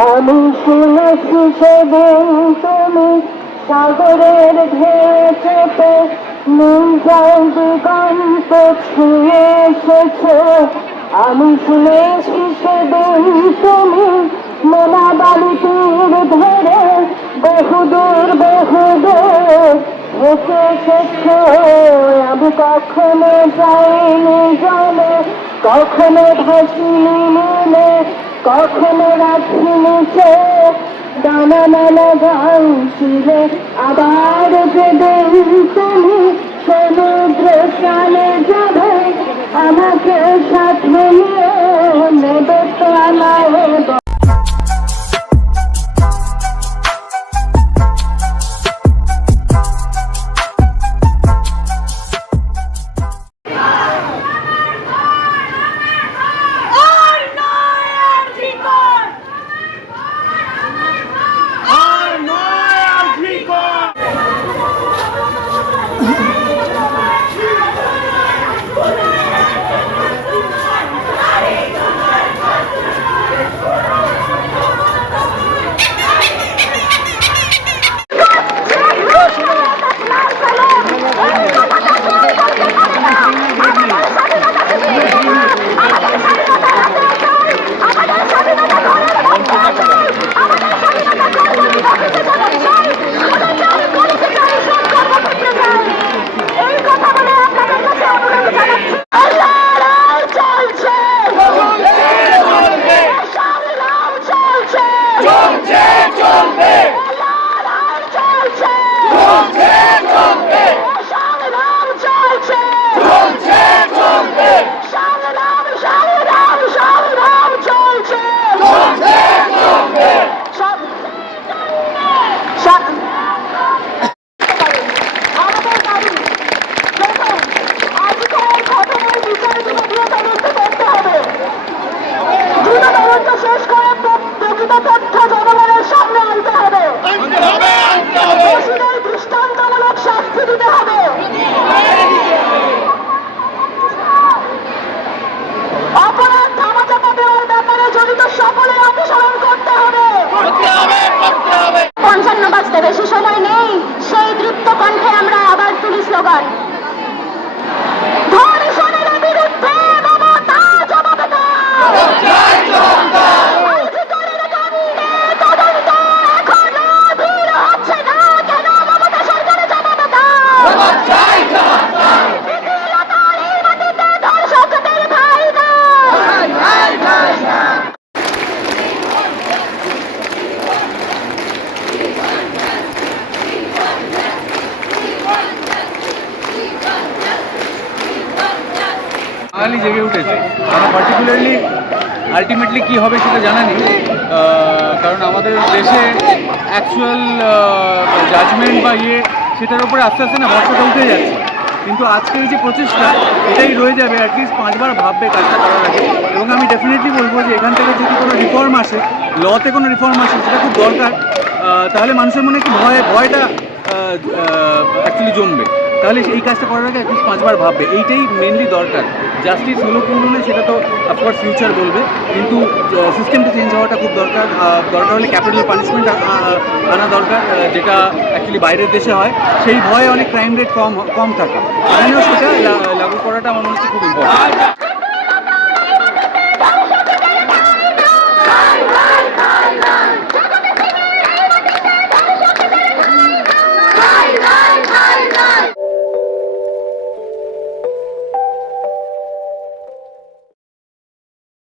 আমি শুনেছি সেদিন তুমি সাগরের ঢেউ চেপে নীল জল দিগন্ত ছুঁয়ে এসেছ। আমি শুনেছি সেদিন তুমি মোনা বালি তীর ধরে বহুদূর বহুদূর হেসে এসেছ। আমি কখনো যাইনি জলে কখনো ভাসিনি নীলে কখনো রাখিনি চোখ, ডানা নানা গান ছিলে আবার যে তুমি সমুদ্র সালে যাবে আমাকে সাথে নিয়ে। বাঙালি জেগে উঠেছে। কারণ পার্টিকুলারলি আলটিমেটলি কী হবে সেটা জানা নেই। কারণ আমাদের দেশে অ্যাকচুয়াল জাজমেন্ট বা ইয়ে সেটার উপরে আস্তে আস্তে না ভরসাটা উঠে যাচ্ছে। কিন্তু আজকের যে প্রচেষ্টা, এটাই রয়ে যাবে অ্যাটলিস্ট পাঁচবার ভাববে কাজটা করার আগে। এবং আমি ডেফিনেটলি বলব যে এখান থেকে যদি কোনো রিফর্ম আসে লতে কোনো রিফর্ম আসে, সেটা খুব দরকার। তাহলে মানুষের মনে কি ভয়, ভয়টা অ্যাকচুয়ালি জমবে। তাহলে এই কাজটা করার আগে অ্যাটলিস্ট পাঁচবার ভাববে। এইটাই মেনলি দরকার। জাস্টিস হলো কি হলে সেটা তো অফকোর্স ফিউচার বলবে, কিন্তু সিস্টেমটা চেঞ্জ হওয়াটা খুব দরকার। দরকার হলে ক্যাপিটাল পানিশমেন্ট আনা দরকার যেটা অ্যাকচুয়ালি বাইরের দেশে হয়। সেই ভয়ে অনেক ক্রাইম রেট কম কম থাকে। সেটা লাগু করাটা আমার মনে হচ্ছে খুব ইম্পর্টেন্ট